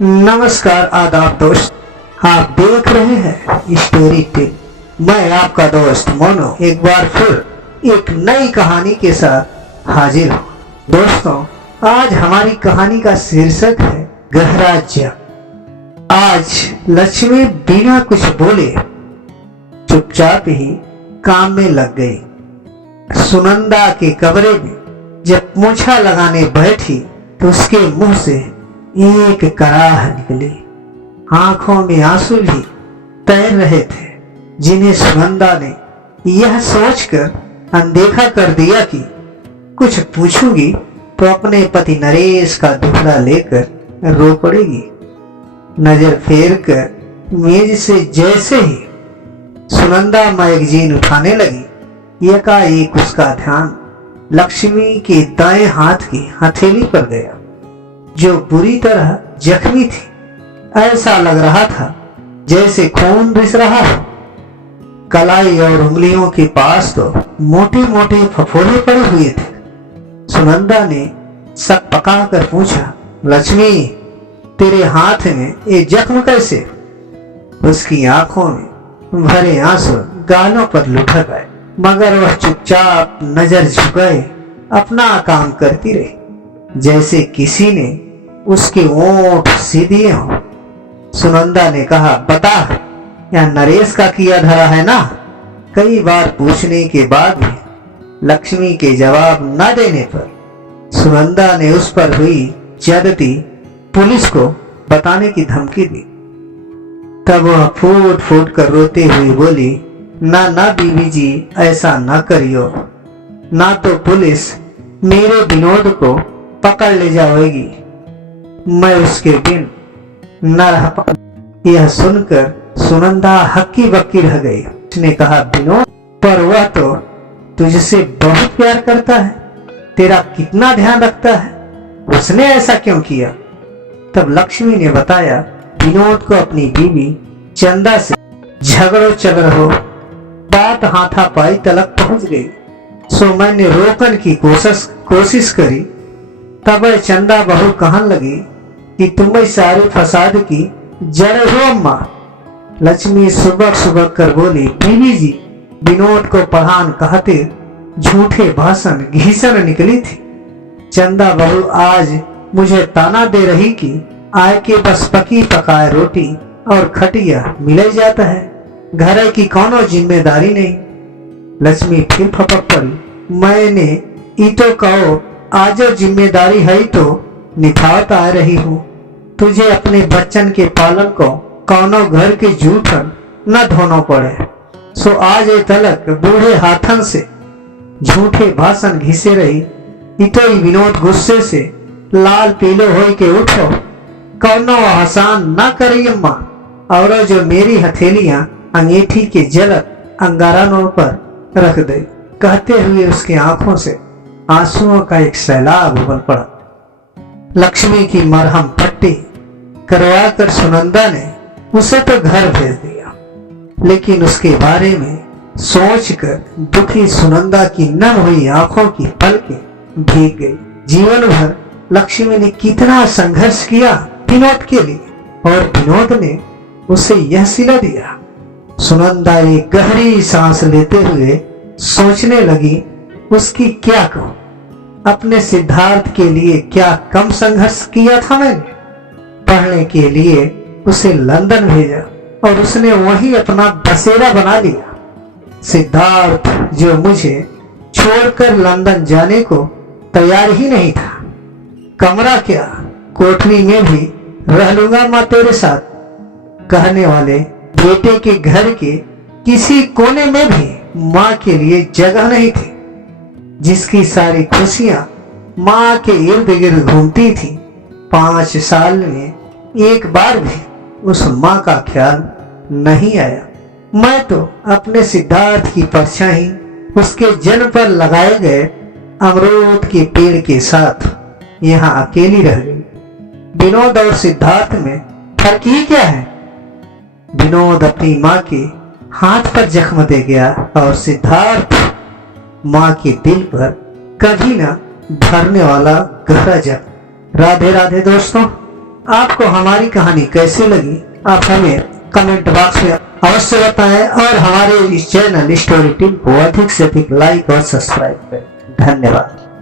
नमस्कार, आदाब दोस्त। आप देख रहे हैं स्टोरी टेल। मैं आपका दोस्त मोनो एक बार फिर एक नई कहानी के साथ हाजिर हूँ। दोस्तों, आज हमारी कहानी का शीर्षक है गहरा जग। आज लक्ष्मी बिना कुछ बोले चुपचाप ही काम में लग गई। सुनंदा के कमरे में जब पोछा लगाने बैठी तो उसके मुंह से एक कराह निकली। आंखों में आंसू भी तैर रहे थे, जिन्हें सुनंदा ने यह सोचकर अनदेखा कर दिया कि कुछ पूछूंगी तो अपने पति नरेश का दुखड़ा लेकर रो पड़ेगी। नजर फेर कर मेज से जैसे ही सुनंदा मैगजीन उठाने लगी, एकाएक उसका ध्यान लक्ष्मी के दाएं हाथ की हथेली पर गया, जो बुरी तरह जख्मी थी। ऐसा लग रहा था जैसे खून रिस रहा हो। कलाई और उंगलियों के पास तो मोटे मोटे फफोले पड़े हुए थे। सुनंदा ने सक पका कर पूछा, लक्ष्मी, तेरे हाथ में ये जख्म कैसे? उसकी आंखों में भरे आंसू गालों पर लुढ़क आए, मगर वह चुपचाप नजर झुकाए अपना काम करती रही, जैसे किसी ने उसके ओंठ सीधे हों। सुनंदा ने कहा, बता, यह नरेश का किया धरा है ना? कई बार पूछने के बाद भी लक्ष्मी के जवाब न देने पर सुनंदा ने उस पर हुई ज्यादती पुलिस को बताने की धमकी दी। तब वह फूट फूट कर रोते हुए बोली, ना ना बीवी जी, ऐसा ना करियो, ना तो पुलिस मेरे विनोद को पकड़ ले जाएगी। मैं उसके बिन न रह पा। यह सुनकर सुनंदा हक्की बक्की रह गई। उसने कहा, विनोद, पर वह तो तुझसे बहुत प्यार करता है, तेरा कितना ध्यान रखता है, उसने ऐसा क्यों किया? तब लक्ष्मी ने बताया, विनोद को अपनी बीवी चंदा से झगड़ो चल रहो, बात हाथापाई तलक पहुंच गई। सो मैंने रोकने की कोशिश करी। तब चंदा बहू कहने लगी कि तुम्हें सारे फसाद की जड़ हो अम्मा। लक्ष्मी सुबह सुबह कर बोली, बीवी जी, विनोद को पढ़ान कहते झूठे भाषण घीसन निकली थी। चंदा बहू आज मुझे ताना दे रही कि आय के बस पकी पकाए रोटी और खटिया मिले जाता है, घर की कोनो जिम्मेदारी नहीं। लक्ष्मी फिर फपक पड़ी, मैंने इतो कहो, आज जिम्मेदारी है तो निभावत आ रही हूँ। तुझे अपने बच्चन के पालन को कौनो घर के जूठन न धोना पड़े। सो आज ये तलक बूढ़े हाथन से झूठे भाषण घिसे रही। इतो ही विनोद गुस्से से लाल पीलो हो के उठो, कौनो आसान न करी अम्मा। और जो मेरी हथेलियां अंगीठी के जलक अंगारानों पर रख दे। कहते हुए उसकी आंखों से आंसुओं का एक सैलाब उबल पड़ा। लक्ष्मी की मरहम पट्टी करवाकर सुनंदा ने उसे तो घर भेज दिया, लेकिन उसके बारे में सोचकर दुखी सुनंदा की नम हुई आंखों की पलकें भीग गई। जीवन भर लक्ष्मी ने कितना संघर्ष किया विनोद के लिए, और विनोद ने उसे यह सिला दिया। सुनंदा एक गहरी सांस लेते हुए सोचने लगी, उसकी क्या कहूं, अपने सिद्धार्थ के लिए क्या कम संघर्ष किया था मैंने। पढ़ने के लिए उसे लंदन भेजा और उसने वहीं अपना बसेरा बना लिया। सिद्धार्थ जो मुझे छोड़कर लंदन जाने को तैयार ही नहीं था। कमरा क्या, कोठरी में भी रह लूंगा मां तेरे साथ कहने वाले बेटे के घर के किसी कोने में भी मां के लिए जगह नहीं थी, जिसकी सारी खुशियां मां के इर्द गिर्द घूमती थी। 5 साल में एक बार भी उस मां का ख्याल नहीं आया। मैं तो अपने सिद्धार्थ की परछाई उसके जन्म पर लगाए गए अमरूद के पेड़ के साथ यहाँ अकेली रह गई। विनोद और सिद्धार्थ में फर्क ही क्या है? विनोद अपनी माँ के हाथ पर जख्म दे गया और सिद्धार्थ माँ के दिल पर कभी ना भरने वाला गहरा जख्म। राधे राधे दोस्तों। आपको हमारी कहानी कैसी लगी आप हमें कमेंट बॉक्स में अवश्य बताएं और हमारे इस चैनल स्टोरी टीम को अधिक से अधिक लाइक और सब्सक्राइब करें। धन्यवाद।